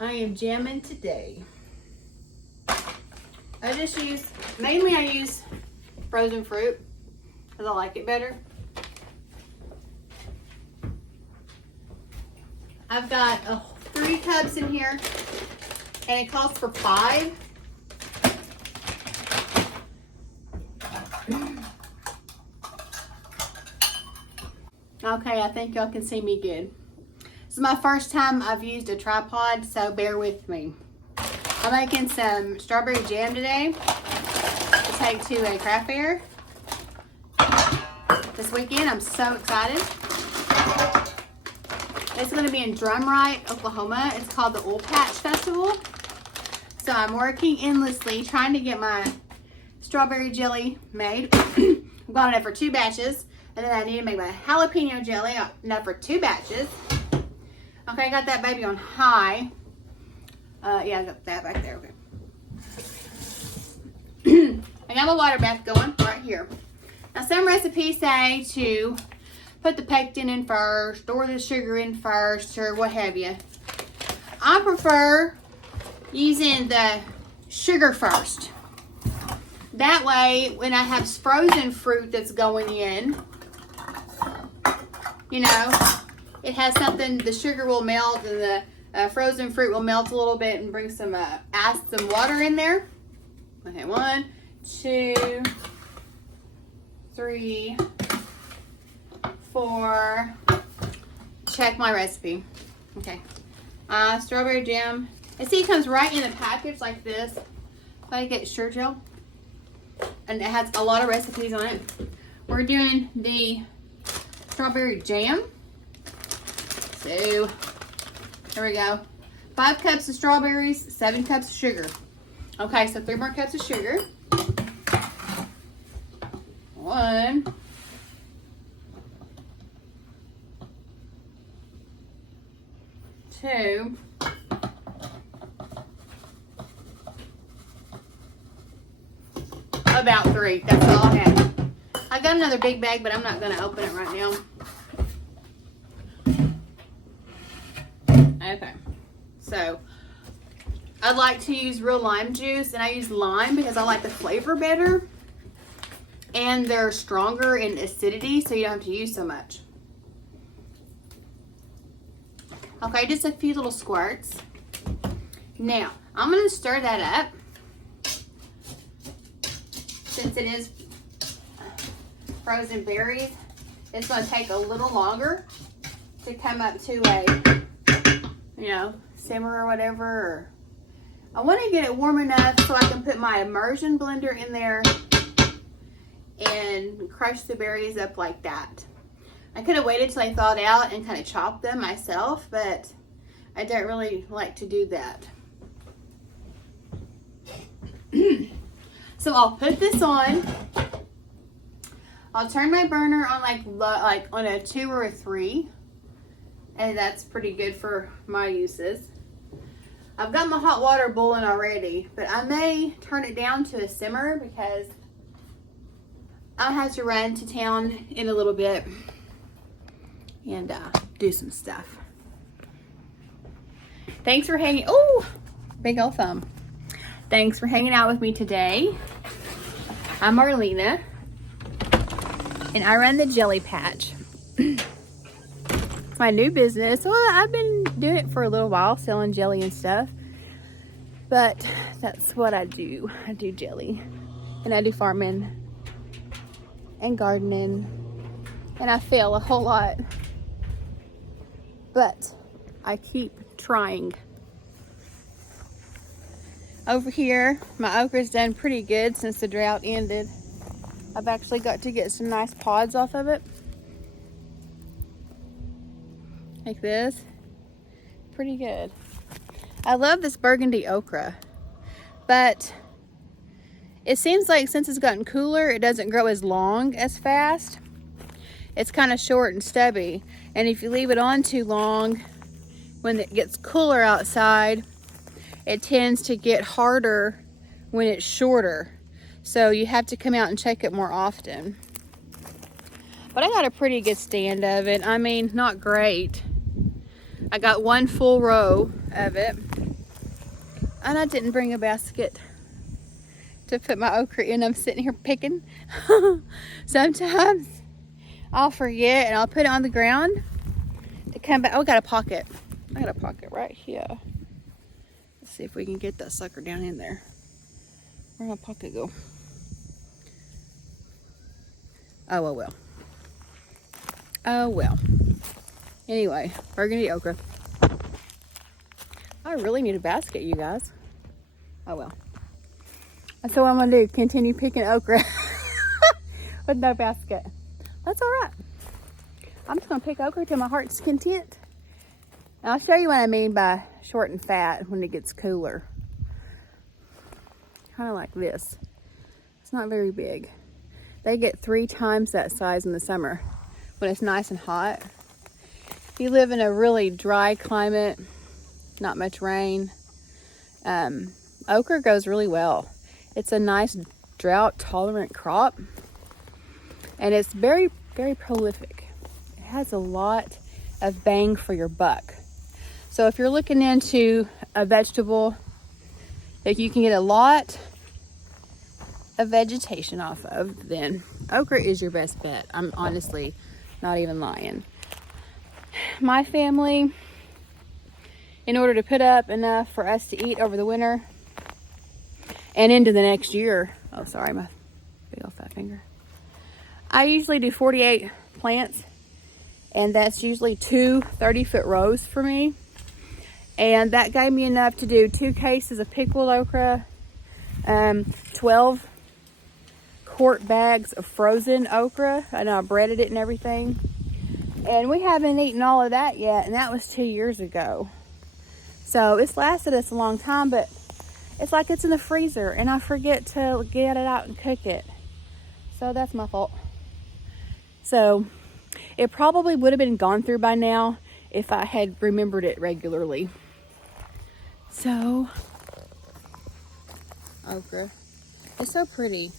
I am jamming today. I just use, mainly I use frozen fruit because I like it better. I've got 3 cups in here and it calls for 5. Okay, I think y'all can see me good. This is my first time I've used a tripod, so bear with me. I'm making some strawberry jam today to take to a craft fair this weekend. I'm so excited. It's going to be in Drumright, Oklahoma. It's called the Oil Patch Festival. So I'm working endlessly trying to get my strawberry jelly made. I've got enough for 2 batches. And then I need to make my jalapeno jelly enough for 2 batches. Okay, I got that baby on high. Yeah, I got that back there. Okay. I got my water bath going right here. Now, some recipes say to put the pectin in first, or the sugar in first, or what have you. I prefer using the sugar first. That way, when I have frozen fruit that's going in, you know, it has something, the sugar will melt and the frozen fruit will melt a little bit and bring some, add some water in there. Okay, 1, 2, 3, 4. Check my recipe. Okay. Strawberry jam. And see, it comes right in a package like this. Like at Sure Joe. And it has a lot of recipes on it. We're doing the strawberry jam. So, here we go. 5 cups of strawberries, 7 cups of sugar. Okay, so 3 more cups of sugar. 1. 2. About 3. That's all I have. I got another big bag, but I'm not going to open it right now. Okay. So, I like to use real lime juice, and I use lime because I like the flavor better. And they're stronger in acidity, so you don't have to use so much. Okay, just a few little squirts. Now, I'm going to stir that up. Since it is frozen berries, it's going to take a little longer to come up to a, you know, simmer or whatever. Or I want to get it warm enough so I can put my immersion blender in there and crush the berries up like that. I could have waited till I thawed out and kind of chopped them myself, but I don't really like to do that. So I'll put this on. I'll turn my burner on like on a 2 or a 3. And that's pretty good for my uses. I've got my hot water boiling already, but I may turn it down to a simmer because I have to run to town in a little bit and do some stuff. Thanks for hanging, oh, big old thumb. Thanks for hanging out with me today. I'm Marlena, and I run the Jelly Patch. It's my new business. Well, I've been doing it for a little while, selling jelly and stuff. But that's what I do. I do jelly. And I do farming and gardening. And I fail a whole lot. But I keep trying. Over here, my okra's done pretty good since the drought ended. I've actually got to get some nice pods off of it. Like this. Pretty good. I love this burgundy okra. But it seems like since it's gotten cooler, it doesn't grow as long as fast. It's kind of short and stubby. And if you leave it on too long, when it gets cooler outside, it tends to get harder when it's shorter. So you have to come out and check it more often. But I got a pretty good stand of it. I mean, not great. I got 1 full row of it. And I didn't bring a basket to put my okra in. I'm sitting here picking. Sometimes I'll forget and I'll put it on the ground to come back. Oh, I got a pocket. I got a pocket right here. Let's see if we can get that sucker down in there. Where'd my pocket go? Oh, well, well. Oh, well. Anyway, burgundy okra. I really need a basket, you guys. Oh, well. So what I'm going to do, continue picking okra with no basket. That's all right. I'm just going to pick okra till my heart's content. And I'll show you what I mean by short and fat when it gets cooler. Kind of like this. It's not very big. They get 3 times that size in the summer when it's nice and hot. If you live in a really dry climate, not much rain, okra goes really well. It's a nice drought tolerant crop, and it's very, very prolific. It has a lot of bang for your buck. So if you're looking into a vegetable that you can get a lot of vegetation off of, then okra is your best bet. I'm honestly not even lying. My family, in order to put up enough for us to eat over the winter and into the next year, oh sorry, my big old fat finger, I usually do 48 plants, and that's usually 2 30-foot rows for me. And that gave me enough to do 2 cases of pickled okra, 12 quart bags of frozen okra. I know I breaded it and everything. And we haven't eaten all of that yet, and that was 2 years ago. So it's lasted us a long time, but it's like it's in the freezer and I forget to get it out and cook it. So that's my fault. So it probably would have been gone through by now if I had remembered it regularly. So, okra. It's so pretty.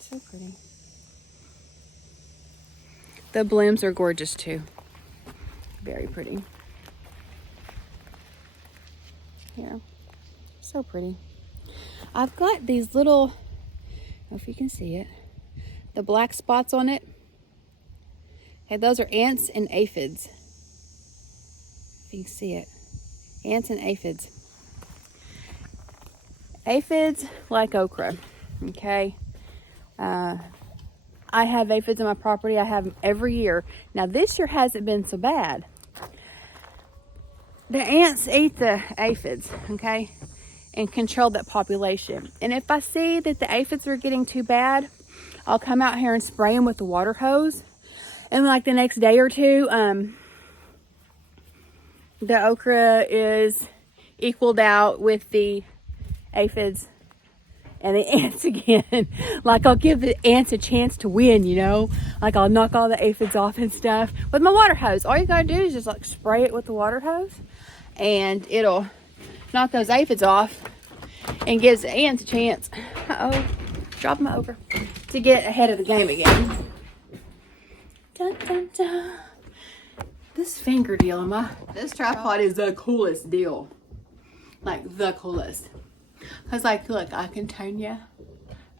So pretty. The blooms are gorgeous too. Very pretty. Yeah, so pretty. I've got these little, I don't know if you can see it, the black spots on it. Okay, those are ants and aphids. If you can see it. Ants and aphids. Aphids like okra, okay? I have aphids on my property. I have them every year. Now this year hasn't been so bad. The ants eat the aphids, okay, and control that population. And if I see that the aphids are getting too bad, I'll come out here and spray them with the water hose. And like the next day or two, the okra is equaled out with the aphids and the ants again. Like I'll give the ants a chance to win, you know? Like I'll knock all the aphids off and stuff with my water hose. All you gotta do is just like spray it with the water hose and it'll knock those aphids off and gives the ants a chance. Uh-oh, drop them over to get ahead of the game again. Dun, dun, dun. This finger deal, this tripod is the coolest deal. Like the coolest. Cause like, look, I can turn you.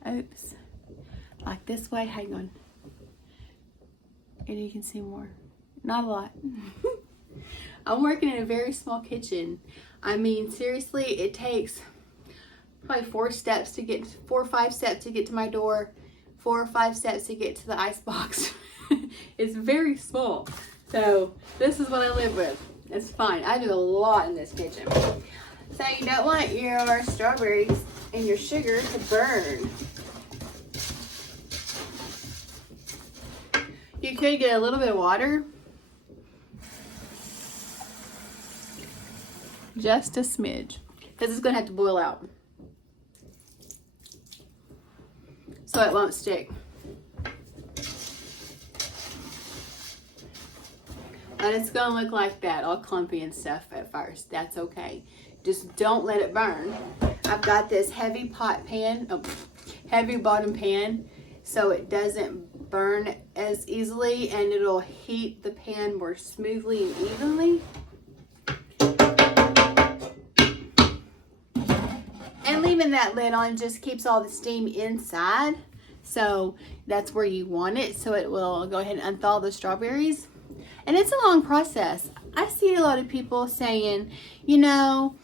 Oops. Like this way, hang on. And you can see more. Not a lot. I'm working in a very small kitchen. I mean, seriously, it takes probably 4 or 5 steps to get to my door. 4 or 5 steps to get to the ice box. It's very small. So this is what I live with. It's fine. I do a lot in this kitchen. So you don't want your strawberries and your sugar to burn. You could get a little bit of water. Just a smidge. Because it's going to have to boil out. So it won't stick. And it's going to look like that, all clumpy and stuff at first. That's okay. Just don't let it burn. I've got this heavy heavy bottom pan, so it doesn't burn as easily and it'll heat the pan more smoothly and evenly. leaving that lid on just keeps all the steam inside. So that's where you want it. So it will go ahead and unthaw the strawberries. And it's a long process. I see a lot of people saying, you know,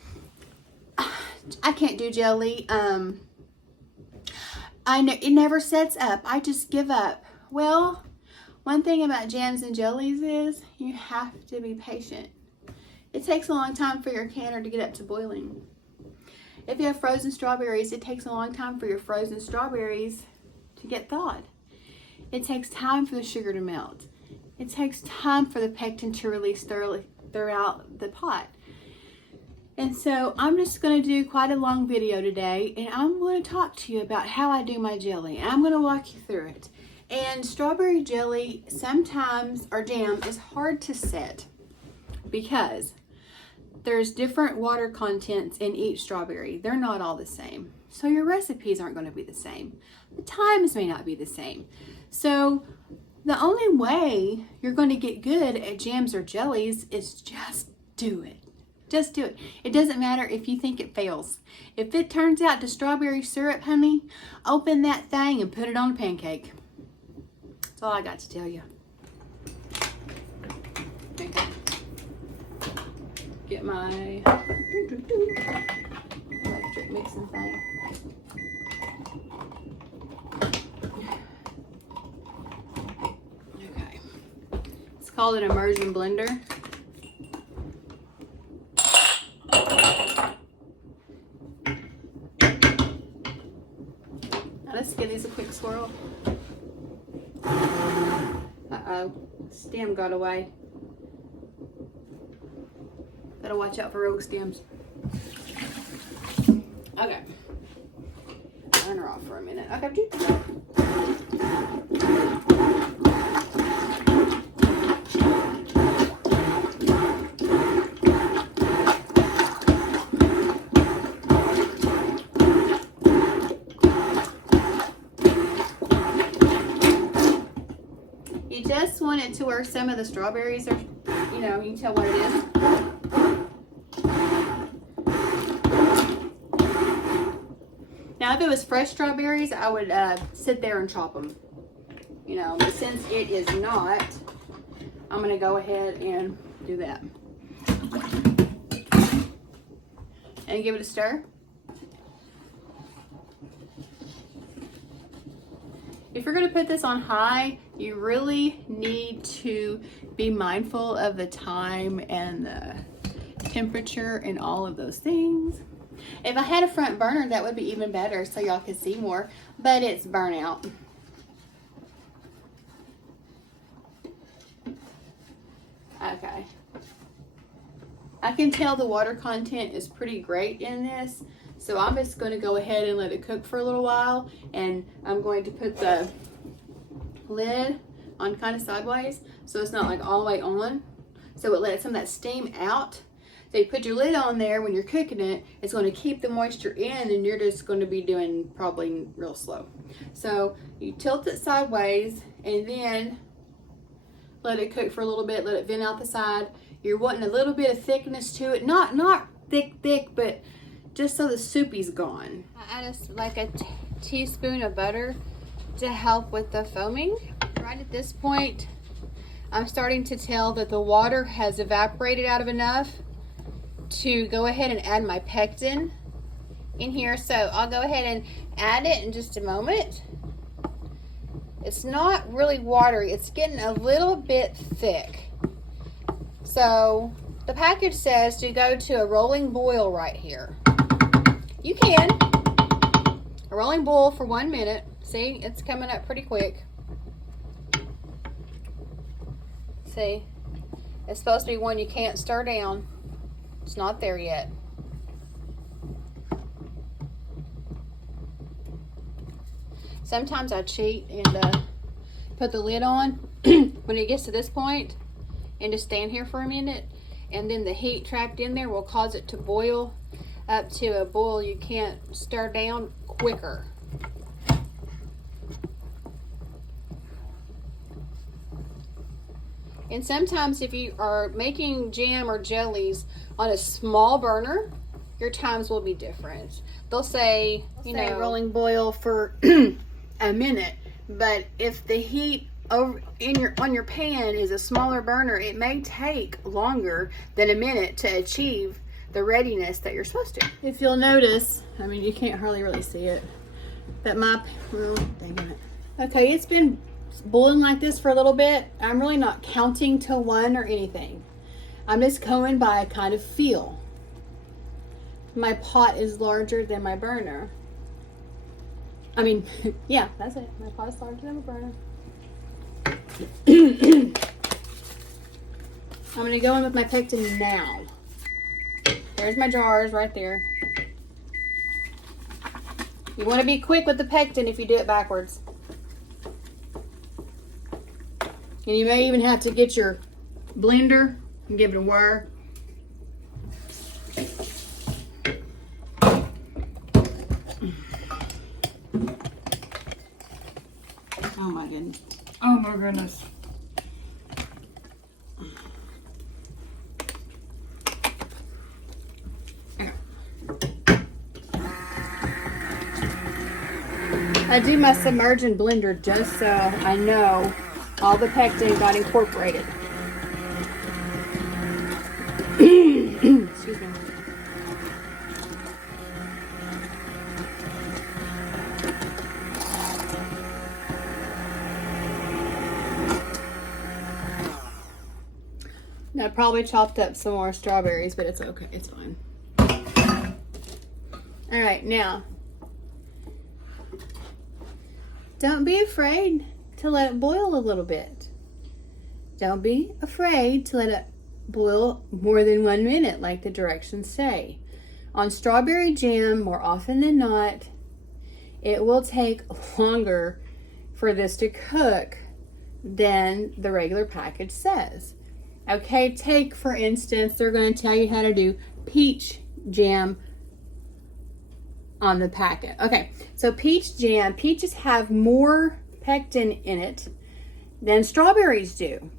I can't do jelly. It never sets up. I just give up. Well, one thing about jams and jellies is you have to be patient. It takes a long time for your canner to get up to boiling. If you have frozen strawberries, it takes a long time for your frozen strawberries to get thawed. It takes time for the sugar to melt. It takes time for the pectin to release thoroughly throughout the pot. And so I'm just going to do quite a long video today, and I'm going to talk to you about how I do my jelly. And I'm going to walk you through it. And strawberry jelly sometimes, or jam, is hard to set because there's different water contents in each strawberry. They're not all the same. So your recipes aren't going to be the same. The times may not be the same. So the only way you're going to get good at jams or jellies is just do it. Just do it. It doesn't matter if you think it fails. If it turns out to strawberry syrup, honey, open that thing and put it on a pancake. That's all I got to tell you. Okay. Get my electric mixing thing. Okay. It's called an immersion blender. Now let's give these a quick swirl. Uh-oh, stem got away. Gotta watch out for rogue stems. Okay. Turn her off for a minute. Okay. You just want it to where some of the strawberries are, you know, you can tell what it is. Now, if it was fresh strawberries, I would sit there and chop them, you know, but since it is not, I'm going to go ahead and do that. And give it a stir. If you're going to put this on high, you really need to be mindful of the time and the temperature and all of those things. If I had a front burner, that would be even better so y'all could see more, but it's burnout. Okay. I can tell the water content is pretty great in this, so I'm just going to go ahead and let it cook for a little while, and I'm going to put the lid on kind of sideways so it's not like all the way on, so it lets some of that steam out. So you put your lid on there when you're cooking it, it's going to keep the moisture in, and you're just going to be doing probably real slow. So you tilt it sideways and then let it cook for a little bit, let it vent out the side. You're wanting a little bit of thickness to it, not thick, but just so the soupy's gone. I add like a teaspoon of butter to help with the foaming. Right at this point, I'm starting to tell that the water has evaporated out of enough to go ahead and add my pectin in here. So I'll go ahead and add it in just a moment. It's not really watery, it's getting a little bit thick. So the package says to go to a rolling boil right here. You can. A rolling boil for 1 minute. See, it's coming up pretty quick. See, it's supposed to be one you can't stir down. It's not there yet. Sometimes I cheat and put the lid on when it gets to this point and just stand here for a minute, and then the heat trapped in there will cause it to boil up to a boil you can't stir down quicker. And sometimes if you are making jam or jellies on a small burner, your times will be different. They'll say, you know, rolling boil for a minute, but if the heat over on your pan is a smaller burner, it may take longer than a minute to achieve the readiness that you're supposed to. If you'll notice, I mean, you can't hardly really see it, that well, dang it. Okay, it's been boiling like this for a little bit. I'm really not counting to 1 or anything. I'm just going by kind of feel. My pot is larger than my burner. I mean, yeah, that's it. My pot is larger than my burner. I'm going to go in with my pectin now. There's my jars right there. You want to be quick with the pectin if you do it backwards. And you may even have to get your blender and give it a whir. Oh my goodness. Oh my goodness. I do my submerging blender just so I know all the pectin got incorporated. Excuse me. I probably chopped up some more strawberries, but it's okay. It's fine. All right, now, don't be afraid to let it boil a little bit. Don't be afraid to let it boil more than 1 minute, like the directions say. On strawberry jam, more often than not, it will take longer for this to cook than the regular package says. Okay, take for instance, they're going to tell you how to do peach jam on the packet. Okay, so peach jam, peaches have more pectin in it than strawberries do.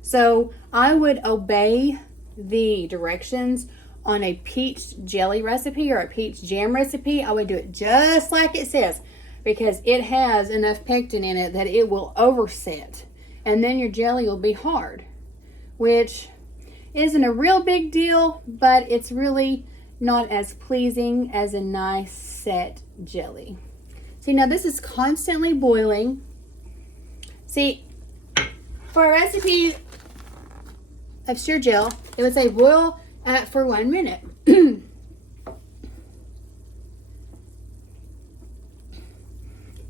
So I would obey the directions on a peach jelly recipe or a peach jam recipe. I would do it just like it says because it has enough pectin in it that it will overset and then your jelly will be hard, which isn't a real big deal, but it's really not as pleasing as a nice set jelly. See, now this is constantly boiling. See, for a recipe of sheer gel, it would say boil for 1 minute.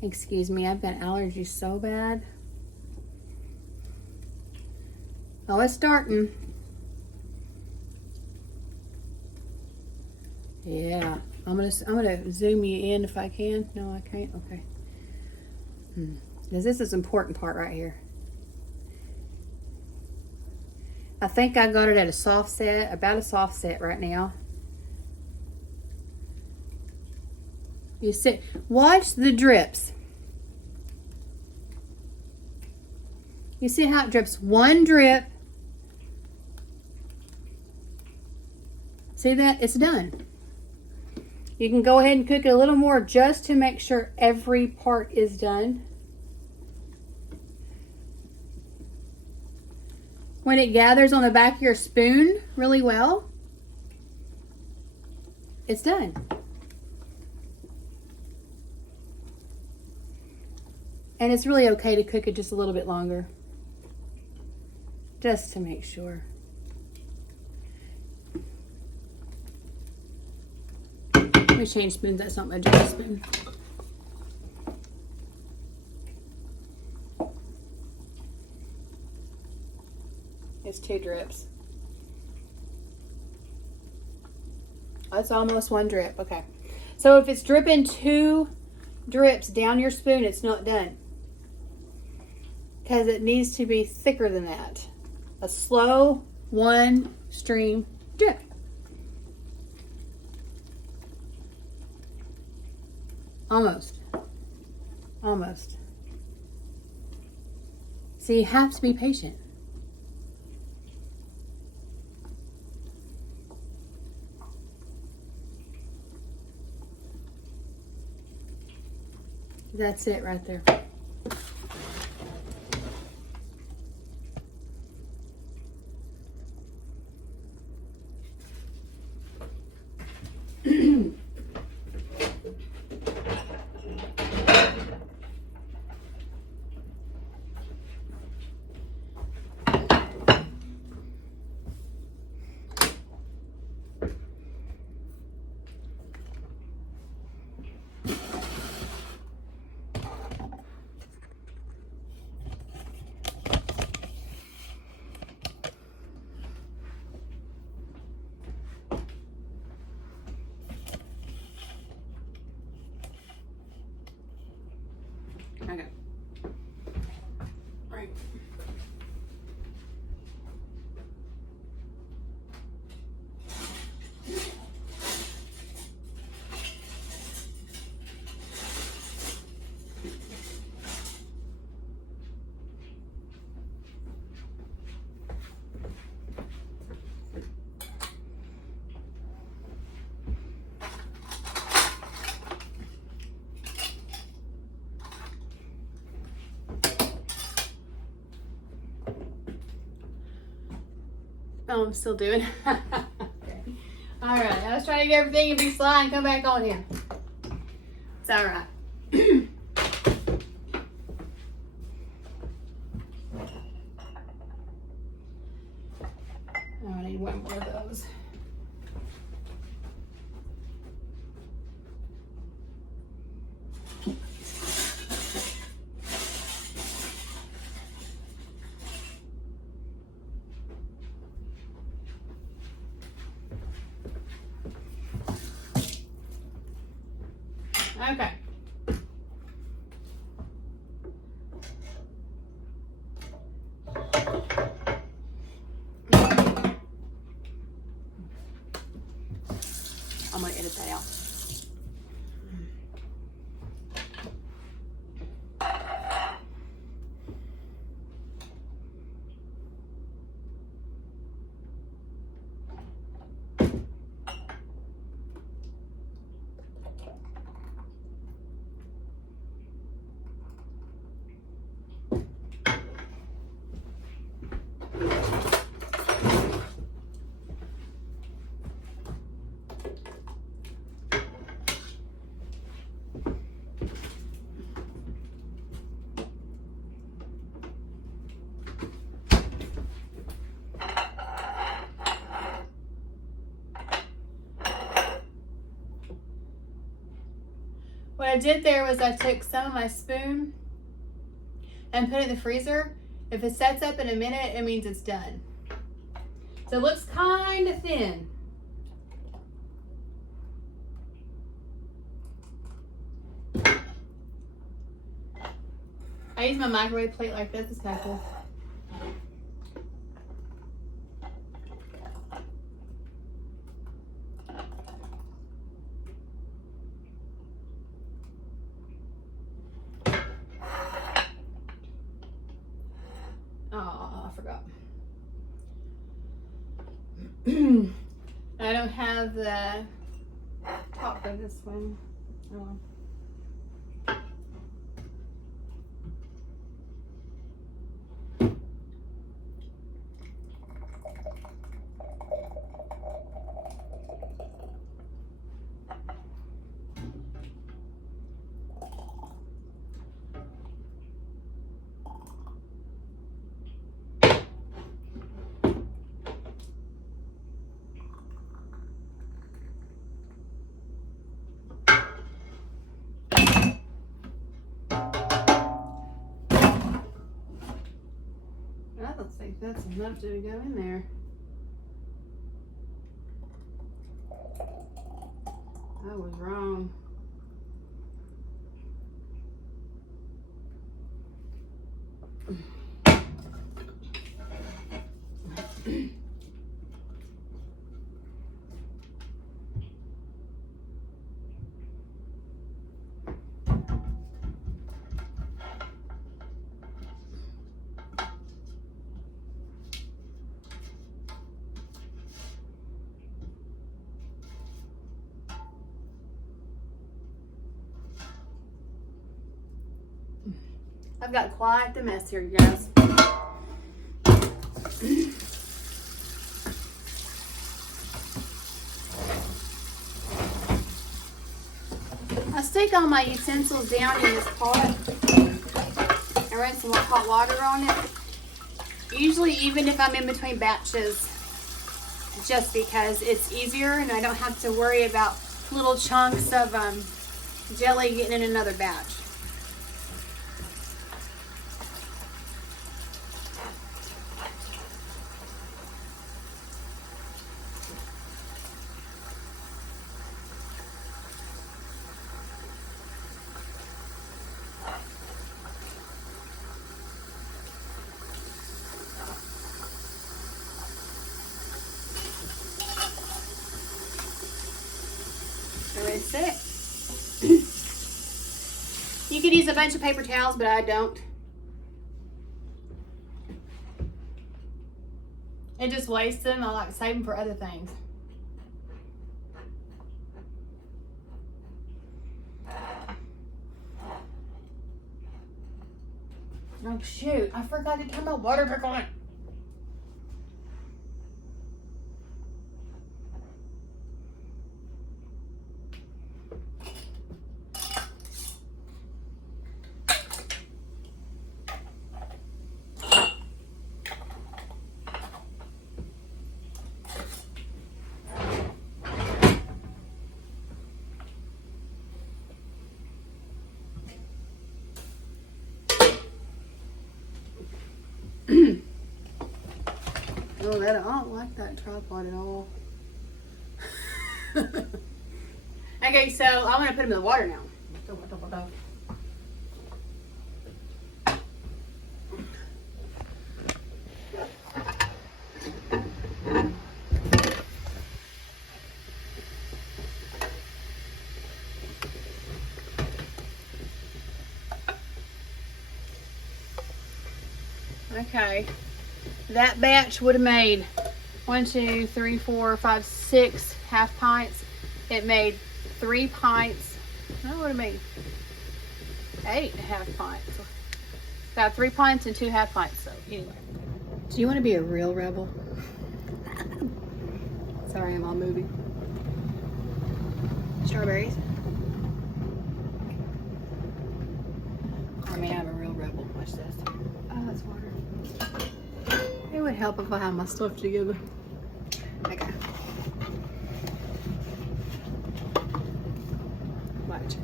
Excuse me, I've got allergies so bad. Oh, it's starting. Yeah, I'm gonna zoom you in if I can. No, I can't. Okay. Because this is the important part right here. I think I got it at a soft set, about a soft set right now. You see, watch the drips. You see how it drips? One drip. See that? It's done. You can go ahead and cook it a little more just to make sure every part is done. When it gathers on the back of your spoon really well, it's done. And it's really okay to cook it just a little bit longer, just to make sure. Let me change spoons. That's not my jelly spoon. It's 2 drips. That's almost 1 drip. Okay. So if it's dripping 2 drips down your spoon, it's not done. Because it needs to be thicker than that. A slow 1 stream drip. Almost. Almost. So you have to be patient. That's it right there. Okay. Right. Oh, I'm still doing. Okay. All right. I was trying to get everything to be sly and come back on here. It's all right. Oh, I need one more of those. Okay. I'm gonna edit that out. What I did there was I took some of my spoon and put it in the freezer. If it sets up in a minute, it means it's done. So it looks kind of thin. I use my microwave plate like this. It's kind of cool. Oh, I forgot. I don't have the top for this one. Oh well. I don't think that's enough to go in there. I was wrong. I've got quite the mess here, you guys. I stick all my utensils down in this pot and run some hot water on it. Usually, even if I'm in between batches, just because it's easier and I don't have to worry about little chunks of jelly getting in another batch. Rinse it. You could use a bunch of paper towels, but I don't. It just wastes them. I like to save them for other things. Oh shoot, I forgot to turn my water back on. Oh, I don't like that tripod at all. Okay, so I'm gonna put them in the water now. Okay, that batch would have made 1, 2, 3, 4, 5, 6 half pints. It made 3 pints. That would have made 8 half pints. Got 3 pints and 2 half pints. So anyway, do you want to be a real rebel? Sorry, I'm all movie. Strawberries. I mean, I'm a real rebel. Watch this. Oh, that's water. It would help if I had my stuff together. Okay. Watch.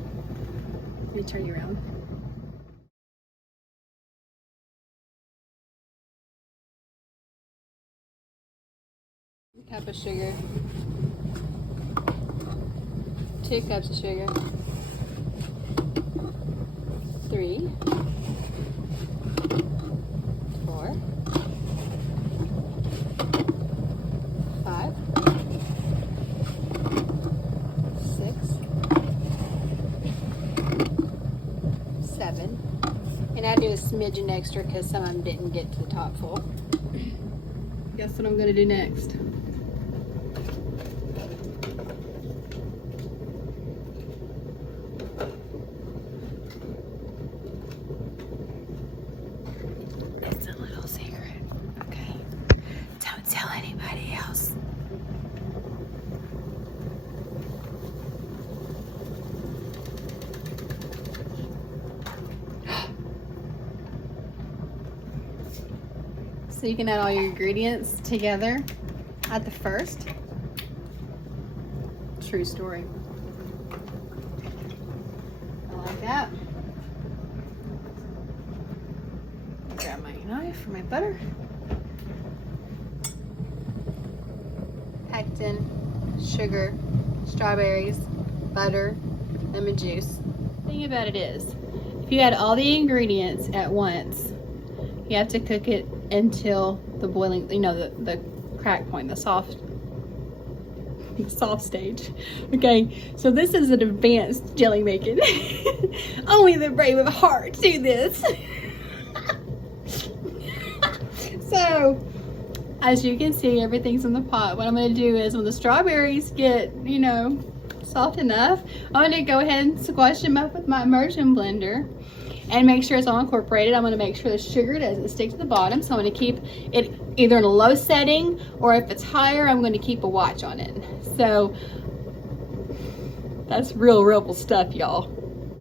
Let me turn you around. Cup of sugar. 2 cups of sugar. 3. 4. 5. 6. 7. And I do a smidgen extra because some of them didn't get to the top full. Guess what I'm going to do next? It's a little secret, okay? Don't tell anybody else. So you can add all your ingredients together at the first. True story. I like that. Grab my knife for my butter. Pectin, sugar, strawberries, butter, lemon juice. The thing about it is, if you add all the ingredients at once, you have to cook it until the boiling, you know, the crack point, the soft stage. Okay, so this is an advanced jelly making. Only the brave of heart do this. So, as you can see, everything's in the pot. What I'm going to do is when the strawberries get, you know, soft enough, I'm going to go ahead and squash them up with my immersion blender. and make sure it's all incorporated. I'm going to make sure the sugar doesn't stick to the bottom. So I'm going to keep it either in a low setting, or if it's higher, I'm going to keep a watch on it. So that's real stuff, y'all.